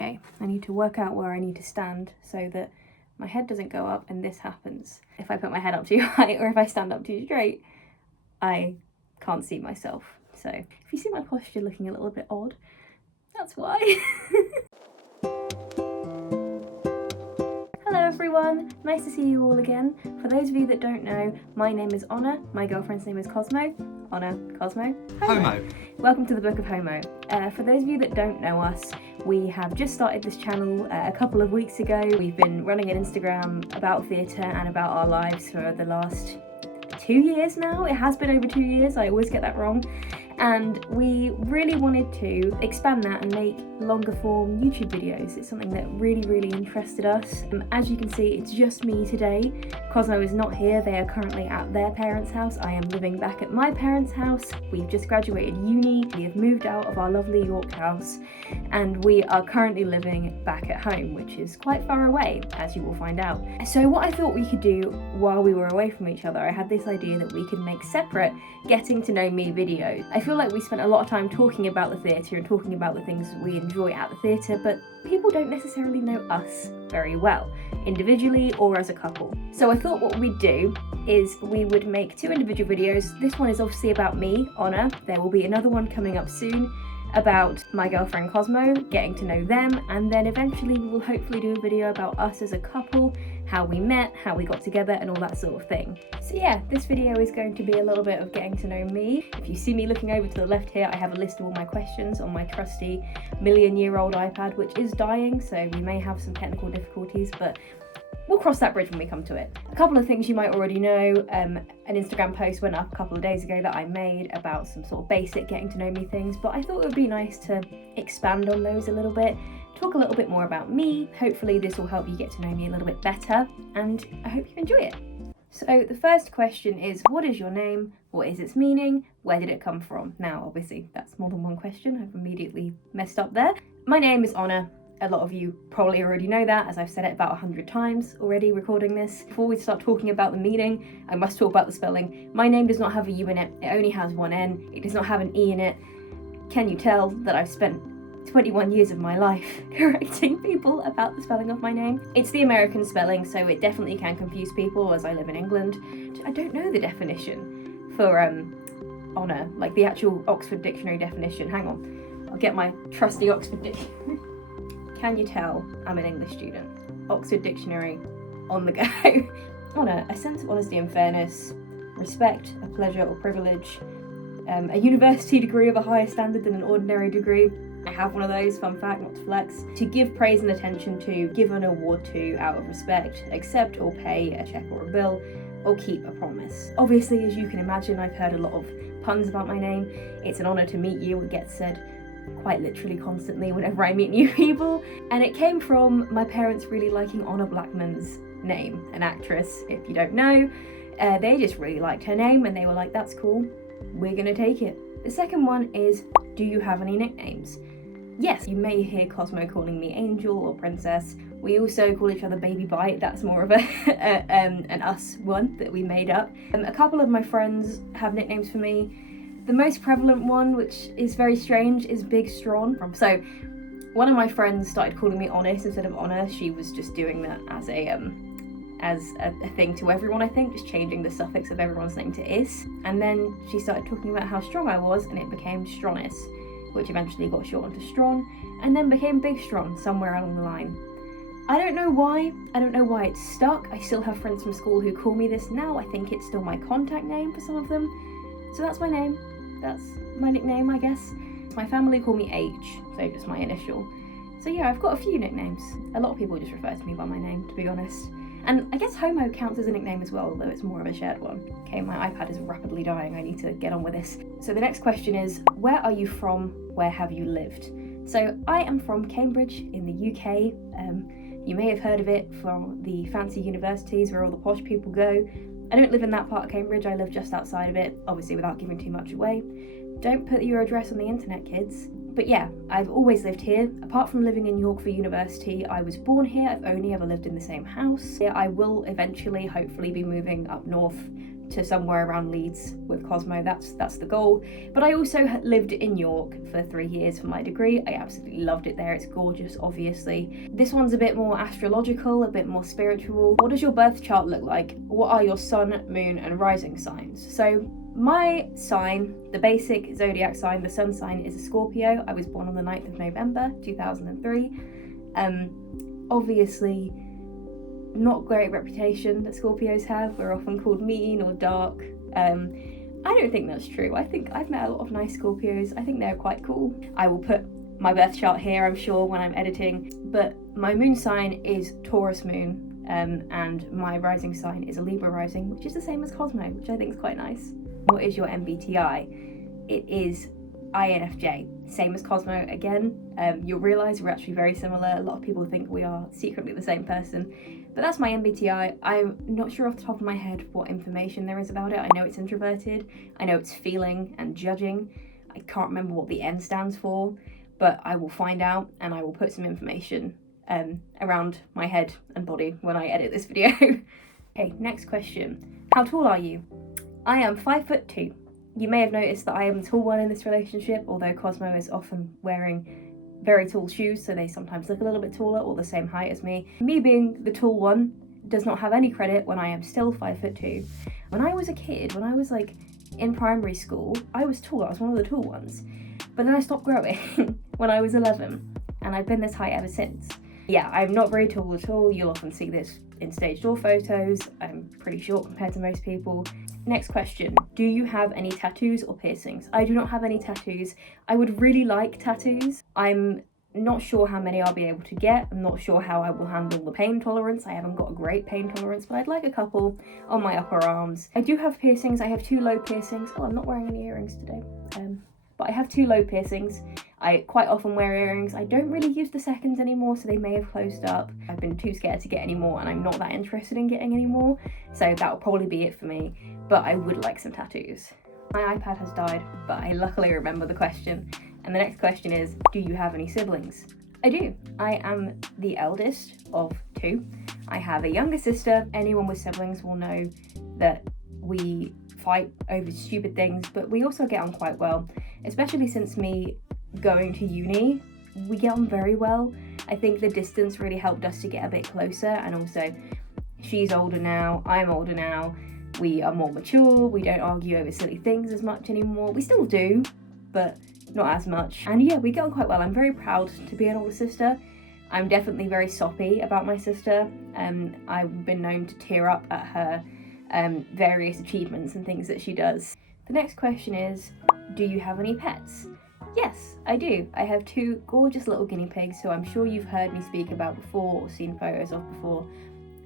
Okay, I need to work out where I need to stand so that my head doesn't go up and this happens. If I put my head up too high or if I stand up too straight, I can't see myself. So if you see my posture looking a little bit odd, that's why. Hello everyone, nice to see you all again. For those of you that don't know, my name is Honor, my girlfriend's name is Cosmo. Honor, Cosmo, Homo. Welcome to the Book of Homo. For those of you that don't know us, we have just started this channel a couple of weeks ago. We've been running an Instagram about theatre and about our lives for the last 2 years now. It has been over 2 years, I always get that wrong. And we really wanted to expand that and make longer form YouTube videos. It's something that really interested us. As you can see, it's just me today. Cosmo is not here, they are currently at their parents' house. I am living back at my parents' house. We've just graduated uni, we have moved out of our lovely York house, and we are currently living back at home, which is quite far away, as you will find out. So what I thought we could do while we were away from each other, I had this idea that we could make separate getting to know me videos. I feel like we spent a lot of time talking about the theatre and talking about the things we enjoy at the theatre, but people don't necessarily know us very well, individually or as a couple. So I thought what we'd do is we would make 2 individual videos. This one is obviously about me, Honor. There will be another one coming up soon about my girlfriend Cosmo, getting to know them, and then eventually we will hopefully do a video about us as a couple, how we met, how we got together, and all that sort of thing. So yeah, this video is going to be a little bit of getting to know me. If you see me looking over to the left here, I have a list of all my questions on my trusty million-year-old iPad, which is dying, so we may have some technical difficulties, but we'll cross that bridge when we come to it. A couple of things you might already know. An Instagram post went up a couple of days ago that I made about some sort of basic getting to know me things, but I thought it would be nice to expand on those a little bit, talk a little bit more about me. Hopefully this will help you get to know me a little bit better, and I hope you enjoy it. So the first question is, what is your name? What is its meaning? Where did it come from? Now, obviously, that's more than one question. I've immediately messed up there. My name is Honor. A lot of you probably already know that, as I've said it about 100 times already recording this. Before we start talking about the meaning, I must talk about the spelling. My name does not have a U in it. It only has one N. It does not have an E in it. Can you tell that I've spent 21 years of my life correcting people about the spelling of my name? It's the American spelling, so it definitely can confuse people, as I live in England. I don't know the definition for Honor, like the actual Oxford Dictionary definition. Hang on, I'll get my trusty Oxford Dictionary. Can you tell I'm an English student? Oxford Dictionary on the go. Honor, a sense of honesty and fairness, respect, a pleasure or privilege, a university degree of a higher standard than an ordinary degree. I have one of those, fun fact, not to flex. To give praise and attention to, give an award to out of respect, accept or pay a check or a bill, or keep a promise. Obviously, as you can imagine, I've heard a lot of puns about my name. It's an honour to meet you, it gets said quite literally constantly whenever I meet new people. And it came from my parents really liking Honor Blackman's name, an actress, if you don't know. They just really liked her name and they were like, that's cool, we're gonna take it. The second one is, do you have any nicknames? Yes, you may hear Cosmo calling me Angel or Princess. We also call each other Baby Bite. That's more of an us one that we made up. A couple of my friends have nicknames for me. The most prevalent one, which is very strange, is Big Strawn. So one of my friends started calling me Honest instead of Honor. She was just doing that as a thing to everyone, I think, just changing the suffix of everyone's name to is. And then she started talking about how strong I was, and it became Stronnis, which eventually got shortened to Strawn, and then became Big Strawn somewhere along the line. I don't know why it stuck. I still have friends from school who call me this now. I think it's still my contact name for some of them. So that's my name. That's my nickname, I guess. My family call me H, so just my initial. So yeah, I've got a few nicknames. A lot of people just refer to me by my name, to be honest. And I guess Homo counts as a nickname as well, though it's more of a shared one. Okay, my iPad is rapidly dying, I need to get on with this. So the next question is, where are you from? Where have you lived? So I am from Cambridge in the UK. You may have heard of it from the fancy universities where all the posh people go. I don't live in that part of Cambridge, I live just outside of it, obviously without giving too much away. Don't put your address on the internet, kids. But yeah, I've always lived here. Apart from living in York for university, I was born here. I've only ever lived in the same house. Yeah, I will eventually, hopefully, be moving up north to somewhere around Leeds with Cosmo. That's the goal. But I also lived in York for 3 years for my degree. I absolutely loved it there. It's gorgeous, obviously. This one's a bit more astrological, a bit more spiritual. What does your birth chart look like? What are your sun, moon, and rising signs? So my sign, the basic zodiac sign, the sun sign, is a Scorpio. I was born on the 9th of November 2003. Obviously, not great reputation that Scorpios have. We're often called mean or dark. I don't think that's true. I think I've met a lot of nice Scorpios. I think they're quite cool. I will put my birth chart here, I'm sure, when I'm editing. But my moon sign is Taurus moon, and my rising sign is a Libra rising, which is the same as Cosmo, which I think is quite nice. What is your MBTI? It is INFJ, same as Cosmo again. You'll realise we're actually very similar. A lot of people think we are secretly the same person, but that's my MBTI. I'm not sure off the top of my head what information there is about it. I know it's introverted, I know it's feeling and judging. I can't remember what the N stands for, but I will find out and I will put some information around my head and body when I edit this video. Okay, next question. How tall are you? I am 5'2". You may have noticed that I am the tall one in this relationship, although Cosmo is often wearing very tall shoes, so they sometimes look a little bit taller or the same height as me. Me being the tall one does not have any credit when I am still 5'2". When I was a kid, when I was like in primary school, I was tall, I was one of the tall ones. But then I stopped growing when I was 11, and I've been this height ever since. Yeah, I'm not very tall at all. You'll often see this in stage door photos. I'm pretty short compared to most people. Next question. Do you have any tattoos or piercings? I do not have any tattoos. I would really like tattoos. I'm not sure how many I'll be able to get. I'm not sure how I will handle the pain tolerance. I haven't got a great pain tolerance, but I'd like a couple on my upper arms. I do have piercings. I have 2 lobe piercings. Oh, I'm not wearing any earrings today. But I have 2 lobe piercings. I quite often wear earrings. I don't really use the seconds anymore, so they may have closed up. I've been too scared to get any more, and I'm not that interested in getting any more, so that will probably be it for me. But I would like some tattoos. My iPad has died, but I luckily remember the question. And the next question is, do you have any siblings? I do. I am the eldest of 2. I have a younger sister. Anyone with siblings will know that we fight over stupid things, but we also get on quite well, especially since me going to uni. We get on very well. I think the distance really helped us to get a bit closer, and also she's older now, I'm older now, we are more mature, we don't argue over silly things as much anymore. We still do, but not as much. And yeah, we get on quite well. I'm very proud to be an older sister. I'm definitely very soppy about my sister. I've been known to tear up at her various achievements and things that she does. The next question is, do you have any pets? Yes, I do. I have 2 gorgeous little guinea pigs who I'm sure you've heard me speak about before or seen photos of before.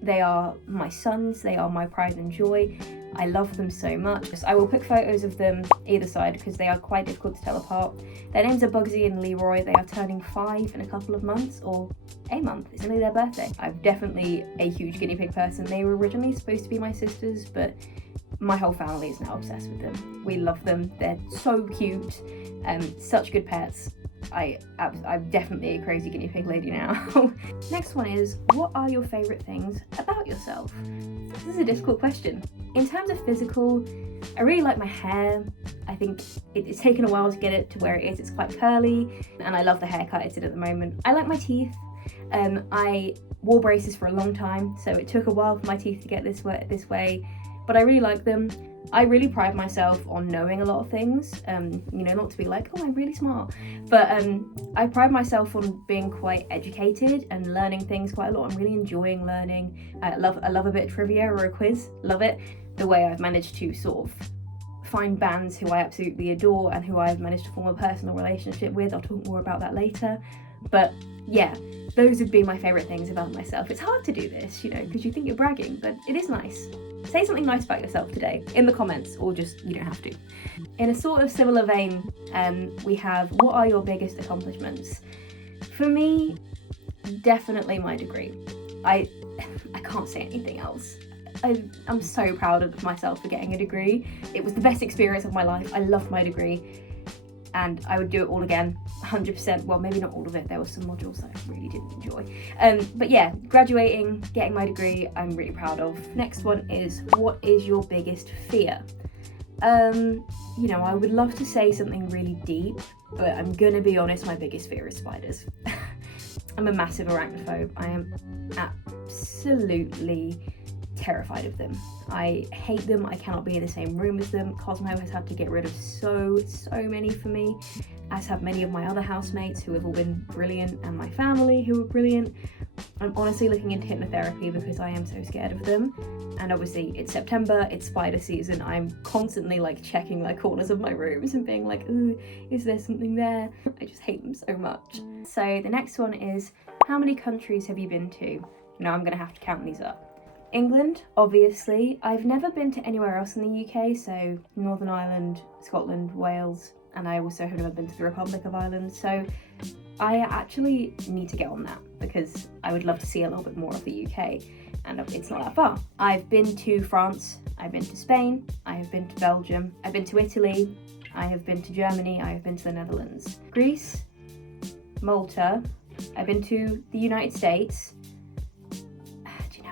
They are my sons, they are my pride and joy. I love them so much. I will put photos of them either side because they are quite difficult to tell apart. Their names are Bugsy and Leroy. They are turning 5 in a couple of months, or a month. It's only their birthday. I'm definitely a huge guinea pig person. They were originally supposed to be my sisters, but my whole family is now obsessed with them. We love them. They're so cute. Such good pets. I'm definitely a crazy guinea pig lady now. Next one is, what are your favourite things about yourself? This is a difficult question. In terms of physical, I really like my hair. I think it's taken a while to get it to where it is. It's quite curly, and I love the haircut it's in at the moment. I like my teeth. I wore braces for a long time, so it took a while for my teeth to get this way, but I really like them. I really pride myself on knowing a lot of things, not to be like, oh, I'm really smart, but I pride myself on being quite educated and learning things quite a lot. I'm really enjoying learning. I love a bit of trivia or a quiz, love it. The way I've managed to sort of find bands who I absolutely adore and who I've managed to form a personal relationship with. I'll talk more about that later, but yeah, those would be my favourite things about myself. It's hard to do this, because you think you're bragging, but it is nice. Say something nice about yourself today in the comments, or just, you don't have to. In a sort of similar vein, we have, what are your biggest accomplishments? For me, definitely my degree. I can't say anything else. I'm so proud of myself for getting a degree. It was the best experience of my life. I loved my degree. and I would do it all again, 100%. Well, maybe not all of it, there were some modules that I really didn't enjoy. But yeah, graduating, getting my degree, I'm really proud of. Next one is, what is your biggest fear? You know, I would love to say something really deep, but I'm gonna be honest, my biggest fear is spiders. I'm a massive arachnophobe. I am absolutely terrified of them. I hate them. I cannot be in the same room as them. Cosmo has had to get rid of so many for me, as have many of my other housemates who have all been brilliant, and my family who are brilliant. I'm honestly looking into hypnotherapy because I am so scared of them. And obviously it's September, it's spider season. I'm constantly like checking like corners of my rooms and being like, ooh, is there something there? I just hate them so much. So the next one is, how many countries have you been to? Now I'm gonna have to count these up. England, obviously. I've never been to anywhere else in the UK, so Northern Ireland, Scotland, Wales, and I also have never been to the Republic of Ireland, so I actually need to get on that because I would love to see a little bit more of the UK, and it's not that far. I've been to France, I've been to Spain, I have been to Belgium, I've been to Italy, I have been to Germany, I have been to the Netherlands, Greece, Malta, I've been to the United States.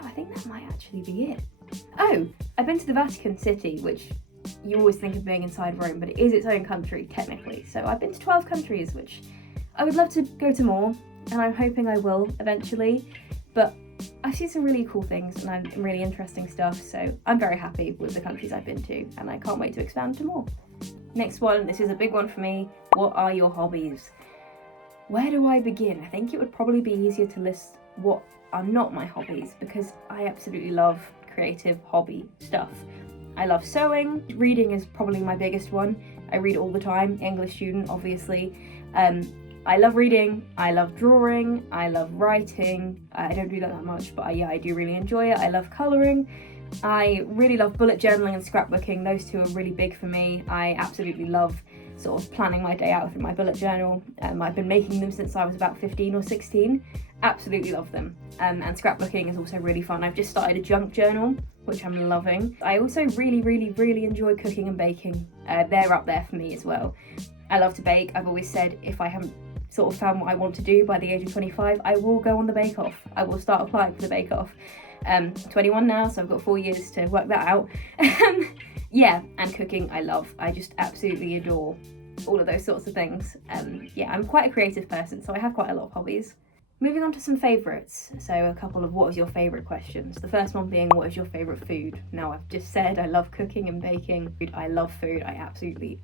I think that might actually be it. Oh, I've been to the Vatican City, which you always think of being inside Rome, but it is its own country, technically. So I've been to 12 countries, which I would love to go to more, and I'm hoping I will eventually. But I've seen some really cool things and really interesting stuff, so I'm very happy with the countries I've been to, and I can't wait to expand to more. Next one, this is a big one for me. What are your hobbies? Where do I begin? I think it would probably be easier to list what are not my hobbies, because I absolutely love creative hobby stuff. I love sewing. Reading is probably my biggest one. I read all the time, English student obviously. I love reading, I love drawing, I love writing. I don't do that much, but yeah, I do really enjoy it. I love colouring. I really love bullet journaling and scrapbooking. Those two are really big for me. I absolutely love sort of planning my day out through my bullet journal. I've been making them since I was about 15 or 16. Absolutely love them. And scrapbooking is also really fun. I've just started a junk journal, which I'm loving. I also really enjoy cooking and baking. They're up there for me as well. I love to bake. I've always said if I haven't sort of found what I want to do by the age of 25, I will go on the Bake Off. I will start applying for the Bake Off. 21 now, so I've got 4 years to work that out. Yeah, and cooking I love. I just absolutely adore all of those sorts of things. Yeah, I'm quite a creative person, so I have quite a lot of hobbies. Moving on to some favourites. So a couple of what is your favourite questions. The first one being, what is your favourite food? Now I've just said I love cooking and baking. I love food. I absolutely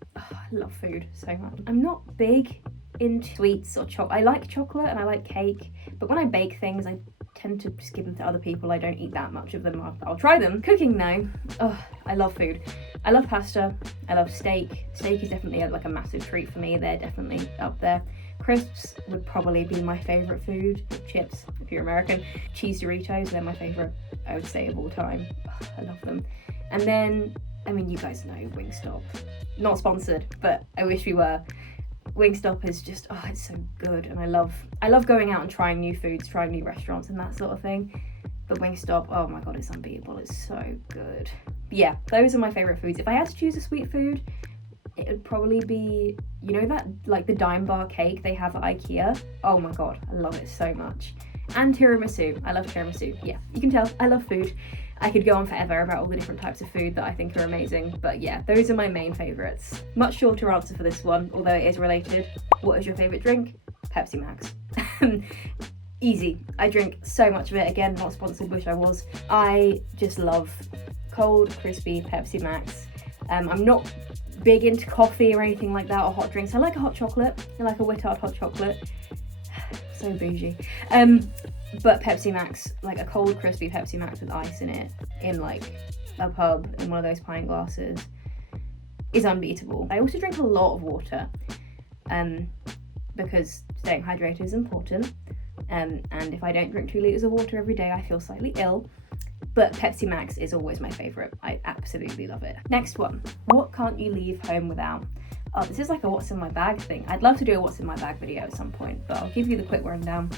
love food so much. I'm not big into sweets or chocolate. I like chocolate and I like cake, but when I bake things I tend to just give them to other people. I don't eat that much of them. I'll try them. Cooking though, I love food. I love pasta. I love steak. Steak is definitely like a massive treat for me. They're definitely up there. Crisps would probably be my favourite food. Chips, if you're American. Cheese Doritos, they're my favourite, I would say, of all time. I love them. And then, I mean, you guys know Wingstop. Not sponsored, but I wish we were. Wingstop is just, it's so good, and I love going out and trying new foods, trying new restaurants and that sort of thing. But Wingstop, oh my god, it's unbeatable. It's so good. But yeah, those are my favourite foods. If I had to choose a sweet food, it would probably be, you know that, like the Dime Bar cake they have at IKEA? Oh my god, I love it so much. And tiramisu. I love tiramisu. Yeah, you can tell, I love food. I could go on forever about all the different types of food that I think are amazing, but yeah, those are my main favourites. Much shorter answer for this one, although it is related. What is your favourite drink? Pepsi Max. Easy. I drink so much of it. Again, not sponsored, wish I was. I just love cold, crispy Pepsi Max. I'm not big into coffee or anything like that, or hot drinks. I like a hot chocolate. I like a Wittard hot chocolate. So bougie. But Pepsi Max, like a cold, crispy Pepsi Max with ice in it, in like a pub, in one of those pint glasses, is unbeatable. I also drink a lot of water, because staying hydrated is important. And if I don't drink 2 litres of water every day, I feel slightly ill. But Pepsi Max is always my favourite. I absolutely love it. Next one. What can't you leave home without? Oh, this is like a what's in my bag thing. I'd love to do a what's in my bag video at some point, but I'll give you the quick rundown.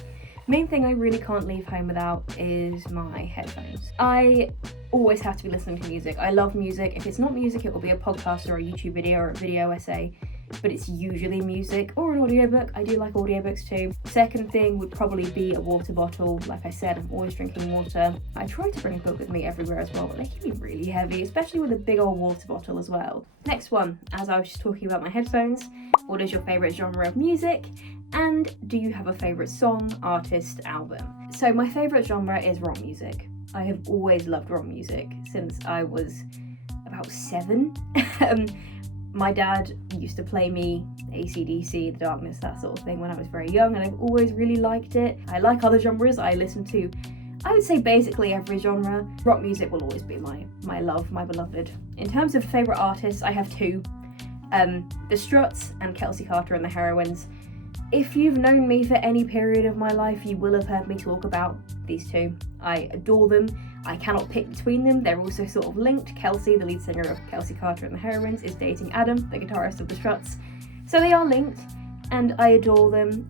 Main thing I really can't leave home without is my headphones. I always have to be listening to music. I love music. If it's not music, it will be a podcast or a YouTube video or a video essay. but it's usually music or an audiobook. I do like audiobooks too. Second thing would probably be a water bottle. Like I said, I'm always drinking water. I try to bring a book with me everywhere as well, but they can be really heavy, especially with a big old water bottle as well. Next one, as I was just talking about my headphones, what is your favourite genre of music? And do you have a favourite song, artist, album? So my favourite genre is rock music. I have always loved rock music since I was about 7. My dad used to play me AC/DC, The Darkness, that sort of thing when I was very young, and I've always really liked it. I like other genres. I listen to, I would say, basically every genre. Rock music will always be my love, my beloved. In terms of favourite artists, I have 2. The Struts and Kelsey Carter and the Heroines. If you've known me for any period of my life, you will have heard me talk about these 2. I adore them. I cannot pick between them. They're also sort of linked. Kelsey, the lead singer of Kelsey Carter and the Heroines, is dating Adam, the guitarist of the Struts. So they are linked, and I adore them.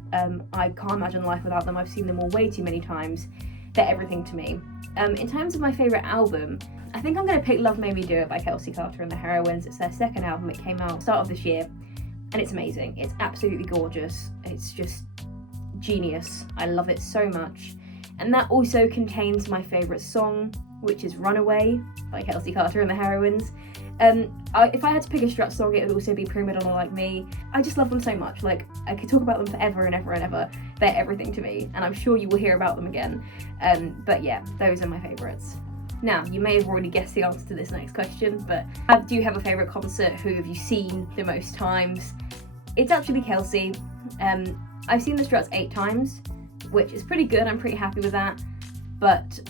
I can't imagine life without them. I've seen them all way too many times. They're everything to me. In terms of my favourite album, I think I'm going to pick Love Made Me Do It by Kelsey Carter and the Heroines. It's their second album. It came out start of this year, and it's amazing. It's absolutely gorgeous. It's just genius. I love it so much. And that also contains my favourite song, which is Runaway by Kelsey Carter and the Heroines. If I had to pick a Struts song, it would also be Prima Donna Like Me. I just love them so much. Like, I could talk about them forever and ever and ever. They're everything to me, and I'm sure you will hear about them again. But yeah, those are my favourites. Now, you may have already guessed the answer to this next question, but do you have a favourite concert? Who have you seen the most times? It's actually Kelsey. I've seen the Struts 8 times, which is pretty good. I'm pretty happy with that. But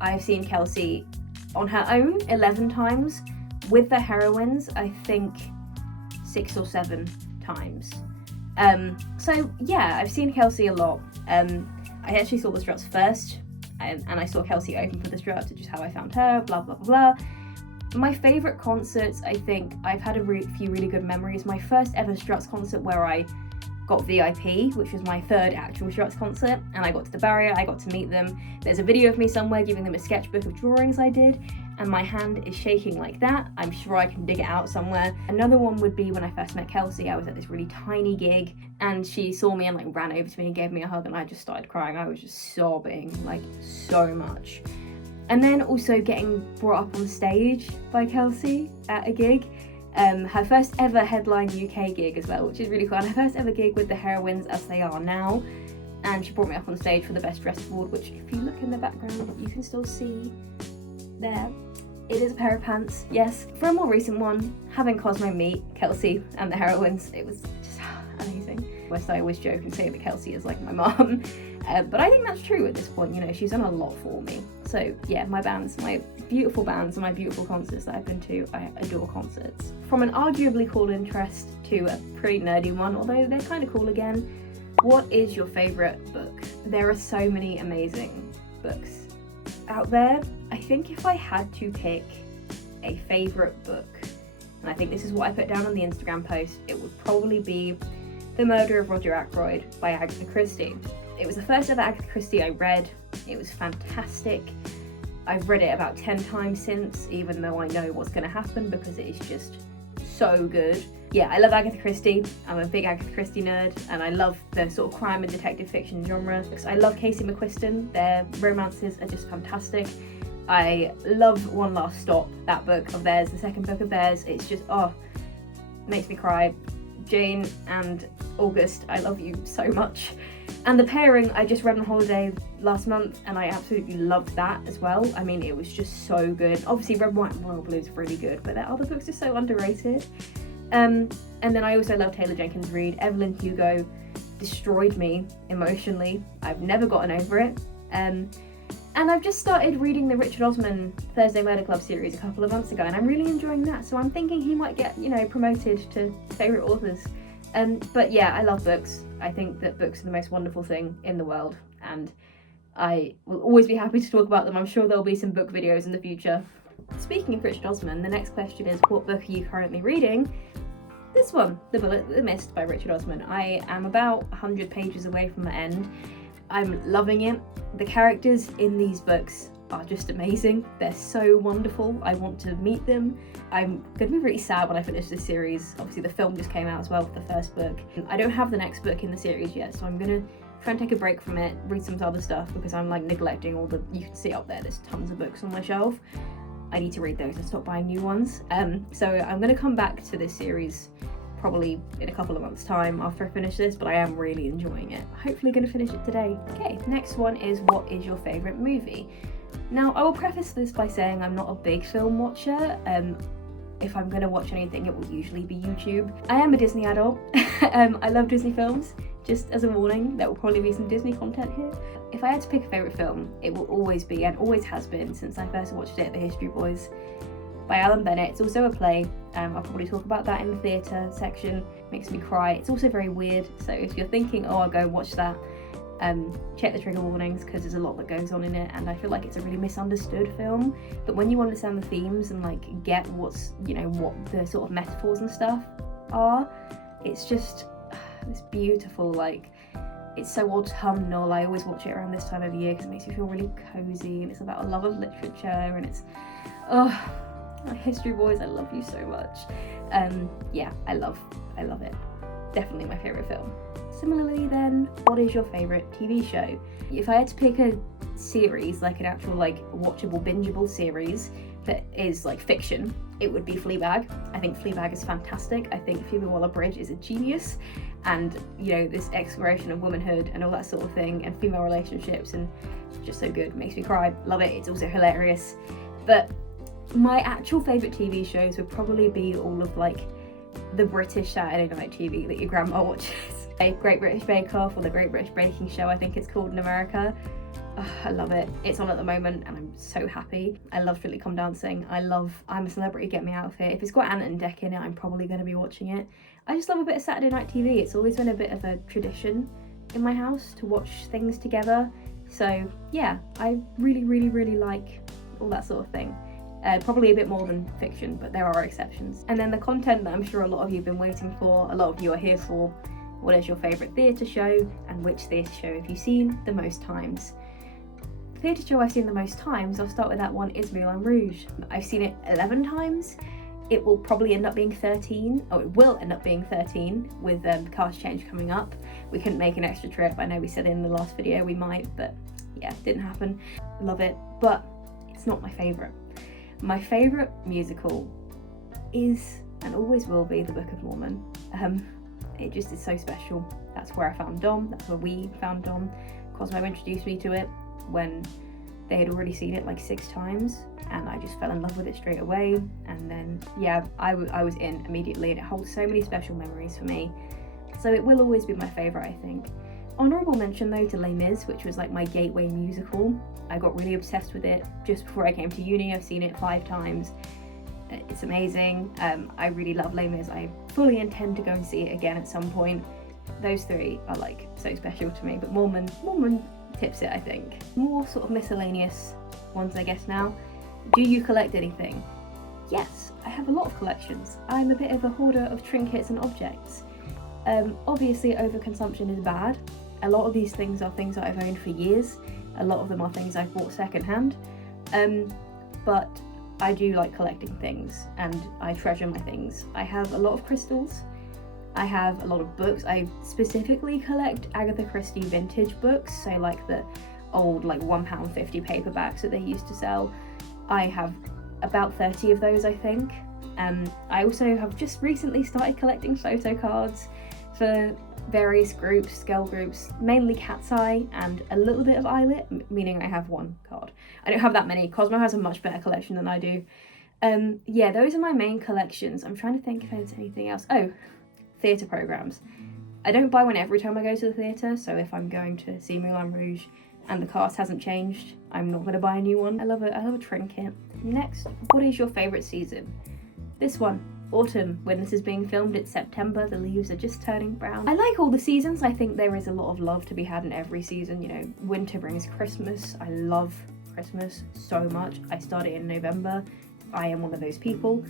I've seen Kelsey on her own 11 times. With the Heroines, I think 6 or 7 times. So yeah, I've seen Kelsey a lot. I actually saw the Struts first, and I saw Kelsey open for the Struts, which is how I found her, blah, blah, blah, blah. My favourite concerts, I think, I've had a few really good memories. My first ever Struts concert where I got VIP, which was my 3rd actual Struts concert, and I got to the barrier, I got to meet them. There's a video of me somewhere giving them a sketchbook of drawings I did, and my hand is shaking like that. I'm sure I can dig it out somewhere. Another one would be when I first met Kelsey. I was at this really tiny gig, and she saw me and like ran over to me and gave me a hug, and I just started crying. I was just sobbing, like, so much. And then also getting brought up on stage by Kelsey at a gig. Her first ever headline UK gig as well, which is really cool. And her first ever gig with the Heroines as they are now. And she brought me up on stage for the Best Dressed Award, which if you look in the background, you can still see there. It is a pair of pants, yes. For a more recent one, having Cosmo meet Kelsey and the Heroines, it was just amazing. West, I always joke and say that Kelsey is like my mum, but I think that's true at this point. You know, she's done a lot for me. So yeah, my beautiful bands and my beautiful concerts that I've been to, I adore concerts. From an arguably cool interest to a pretty nerdy one, although they're kind of cool again, what is your favourite book? There are so many amazing books out there. I think if I had to pick a favourite book, and I think this is what I put down on the Instagram post, it would probably be The Murder of Roger Ackroyd by Agatha Christie. It was the first ever Agatha Christie I read. It was fantastic. I've read it about 10 times since, even though I know what's going to happen because it is just so good. Yeah, I love Agatha Christie. I'm a big Agatha Christie nerd, and I love the sort of crime and detective fiction genre. I love Casey McQuiston. Their romances are just fantastic. I love One Last Stop, that book of theirs, the second book of theirs. It's just, makes me cry. Jane and August, I love you so much. And The Pairing, I just read on holiday last month, and I absolutely loved that as well. I mean, it was just so good. Obviously, Red, White and Royal Blue is really good, but their other books are so underrated. And then I also love Taylor Jenkins Reid. Evelyn Hugo destroyed me emotionally. I've never gotten over it. And I've just started reading the Richard Osman Thursday Murder Club series a couple of months ago, and I'm really enjoying that. So I'm thinking he might get, promoted to favourite authors. But yeah, I love books. I think that books are the most wonderful thing in the world, and I will always be happy to talk about them. I'm sure there'll be some book videos in the future. Speaking of Richard Osman, the next question is, what book are you currently reading? This one, The Bullet That Missed by Richard Osman. I am about 100 pages away from the end. I'm loving it. The characters in these books are just amazing. They're so wonderful. I want to meet them. I'm gonna be really sad when I finish this series. Obviously the film just came out as well for the first book. I don't have the next book in the series yet, so I'm gonna try and take a break from it, read some other stuff, because I'm like neglecting all the, you can see up there's tons of books on my shelf. I need to read those and stop buying new ones. So I'm gonna come back to this series probably in a couple of months' time after I finish this, but I am really enjoying it. Hopefully gonna finish it today. Okay, next one is, what is your favourite movie? Now, I will preface this by saying I'm not a big film watcher. If I'm gonna watch anything, it will usually be YouTube. I am a Disney adult. I love Disney films. Just as a warning, there will probably be some Disney content here. If I had to pick a favourite film, it will always be, and always has been since I first watched it, The History Boys by Alan Bennett. It's also a play. I'll probably talk about that in the theatre section. Makes me cry. It's also very weird, so if you're thinking, oh, I'll go watch that, check the trigger warnings, because there's a lot that goes on in it, and I feel like it's a really misunderstood film. But when you understand the themes and like get what's, you know, what the sort of metaphors and stuff are, it's just, it's beautiful. Like, it's so autumnal. I always watch it around this time of year because it makes me feel really cozy, and it's about a love of literature, and it's, oh, History Boys, I love you so much. Yeah, I love it. Definitely my favourite film. Similarly then, what is your favourite TV show? If I had to pick a series, like an actual like watchable, bingeable series that is like fiction, it would be Fleabag. I think Fleabag is fantastic. I think Phoebe Waller-Bridge is a genius, and you know, this exploration of womanhood and all that sort of thing, and female relationships, and it's just so good. Makes me cry. Love it. It's also hilarious. But my actual favourite TV shows would probably be all of like the British Saturday night TV that your grandma watches. Great British Bake Off, or the Great British Baking Show, I think it's called in America. I love it. It's on at the moment and I'm so happy. I love Strictly Come Dancing. I'm a Celebrity, Get Me Out of Here. If it's got Ant and Dec in it, I'm probably going to be watching it. I just love a bit of Saturday night TV. It's always been a bit of a tradition in my house to watch things together. So yeah, I really, really, really like all that sort of thing. Probably a bit more than fiction, but there are exceptions. And then the content that I'm sure a lot of you have been waiting for, a lot of you are here for. What is your favourite theatre show, and which theatre show have you seen the most times? The theatre show I've seen the most times, I'll start with that one, is Moulin Rouge. I've seen it 11 times. It will probably end up being 13, or it will end up being 13 with cast change coming up. We couldn't make an extra trip. I know we said in the last video we might, but yeah, didn't happen. Love it, but it's not my favourite. My favourite musical is, and always will be, The Book of Mormon. It just is so special. That's where I found Dom, that's where we found Dom. Cosmo introduced me to it when they had already seen it like 6 times, and I just fell in love with it straight away. And then, yeah, I was in immediately, and it holds so many special memories for me. So it will always be my favourite, I think. Honourable mention though to Les Mis, which was like my gateway musical. I got really obsessed with it just before I came to uni. I've seen it 5 times. It's amazing. I really love Les Mis. I fully intend to go and see it again at some point. Those 3 are like so special to me, but Mormon tips it, I think. More sort of miscellaneous ones, I guess now. Do you collect anything? Yes, I have a lot of collections. I'm a bit of a hoarder of trinkets and objects. Obviously overconsumption is bad. A lot of these things are things that I've owned for years. A lot of them are things I've bought secondhand. But I do like collecting things, and I treasure my things. I have a lot of crystals. I have a lot of books. I specifically collect Agatha Christie vintage books, so like the old like £1.50 paperbacks that they used to sell. I have about 30 of those, I think. I also have just recently started collecting photo cards for various groups, girl groups, mainly Cat's Eye and a little bit of Eyelit, meaning I have 1 card. I don't have that many. Cosmo has a much better collection than I do. Yeah, those are my main collections. I'm trying to think if there's anything else. Oh, theatre programmes. I don't buy one every time I go to the theatre, so if I'm going to see Moulin Rouge and the cast hasn't changed, I'm not going to buy a new one. I love a trinket. Next, what is your favourite season? This one. Autumn. When this is being filmed, it's September, the leaves are just turning brown. I like all the seasons. I think there is a lot of love to be had in every season. You know, winter brings Christmas. I love Christmas so much. I started in November. I am one of those people.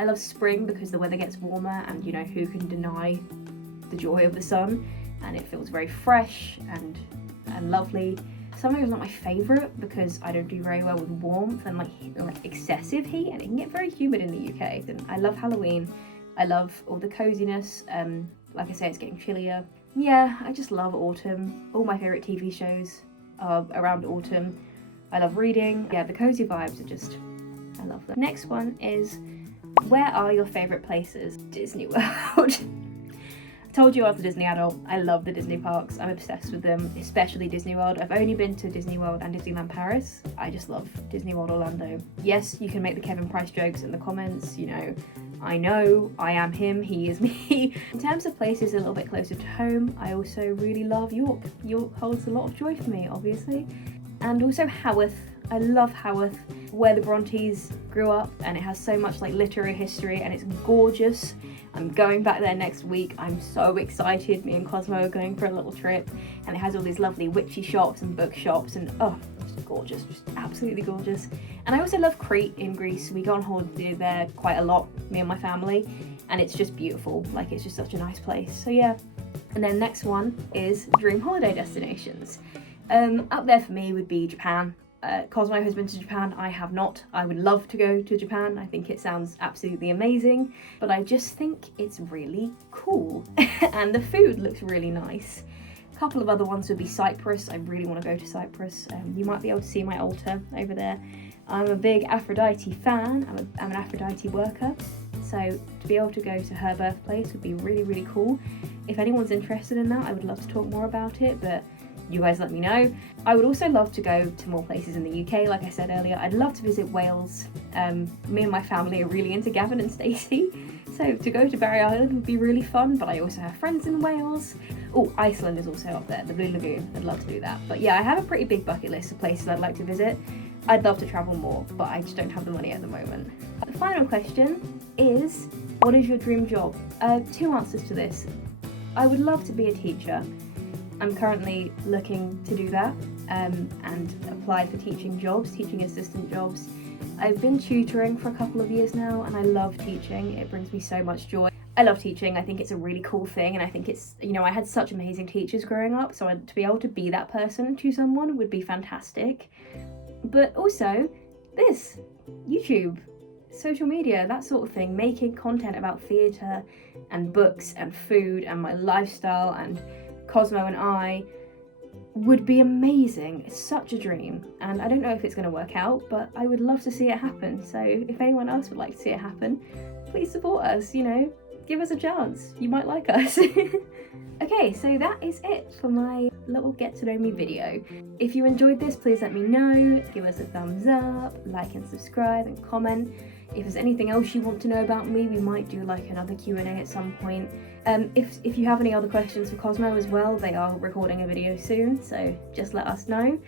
I love spring because the weather gets warmer, and you know, who can deny the joy of the sun, and it feels very fresh and lovely. Summer is not my favourite because I don't do very well with warmth and like excessive heat, and it can get very humid in the UK. And I love Halloween. I love all the coziness. Like I say, it's getting chillier. Yeah, I just love autumn. All my favourite TV shows are around autumn. I love reading. Yeah, the cozy vibes are just, I love them. Next one is, where are your favourite places? Disney World. I told you I was a Disney adult. I love the Disney parks. I'm obsessed with them, especially Disney World. I've only been to Disney World and Disneyland Paris. I just love Disney World Orlando. Yes, you can make the Kevin Price jokes in the comments, you know, I am him, he is me. In terms of places a little bit closer to home, I also really love York. York holds a lot of joy for me, obviously. And also Haworth. I love Haworth, where the Brontes grew up, and it has so much like literary history, and it's gorgeous. I'm going back there next week. I'm so excited. Me and Cosmo are going for a little trip, and it has all these lovely witchy shops and book shops, and oh, it's gorgeous, just absolutely gorgeous. And I also love Crete in Greece. We go on holiday there quite a lot, me and my family, and it's just beautiful. Like, it's just such a nice place. So yeah. And then next one is dream holiday destinations. Up there for me would be Japan. Cosmo has been to Japan, I have not. I would love to go to Japan. I think it sounds absolutely amazing, but I just think it's really cool and the food looks really nice. A couple of other ones would be Cyprus. I really want to go to Cyprus. You might be able to see my altar over there. I'm a big Aphrodite fan. I'm an Aphrodite worker, so to be able to go to her birthplace would be really, really cool. If anyone's interested in that, I would love to talk more about it, but you guys let me know. I would also love to go to more places in the UK, like I said earlier. I'd love to visit Wales. Me and my family are really into Gavin and Stacey, so to go to Barry Island would be really fun, but I also have friends in Wales. Oh, Iceland is also up there, the Blue Lagoon. I'd love to do that. But yeah, I have a pretty big bucket list of places I'd like to visit. I'd love to travel more, but I just don't have the money at the moment. The final question is, what is your dream job? Two answers to this. I would love to be a teacher. I'm currently looking to do that and applied for teaching jobs, teaching assistant jobs. I've been tutoring for a couple of years now, and I love teaching. It brings me so much joy. I love teaching. I think it's a really cool thing, and I think it's, you know, I had such amazing teachers growing up, so to be able to be that person to someone would be fantastic. But also this, YouTube, social media, that sort of thing, making content about theatre and books and food and my lifestyle and Cosmo and I would be amazing. It's such a dream, and I don't know if it's going to work out, but I would love to see it happen. So if anyone else would like to see it happen, please support us, you know, give us a chance. You might like us. Okay, so that is it for my little get to know me video. If you enjoyed this, please let me know. Give us a thumbs up, like and subscribe and comment. If there's anything else you want to know about me, we might do like another Q&A at some point. If you have any other questions for Cosmo as well, they are recording a video soon, so just let us know.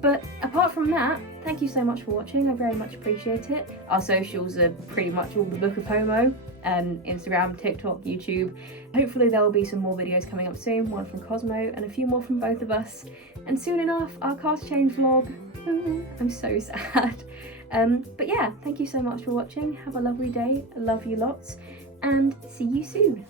But apart from that, thank you so much for watching. I very much appreciate it. Our socials are pretty much all the Book of Homo. Instagram, TikTok, YouTube. Hopefully there will be some more videos coming up soon, one from Cosmo and a few more from both of us. And soon enough, our cast change vlog. Ooh, I'm so sad. But yeah, thank you so much for watching. Have a lovely day. I love you lots, and see you soon.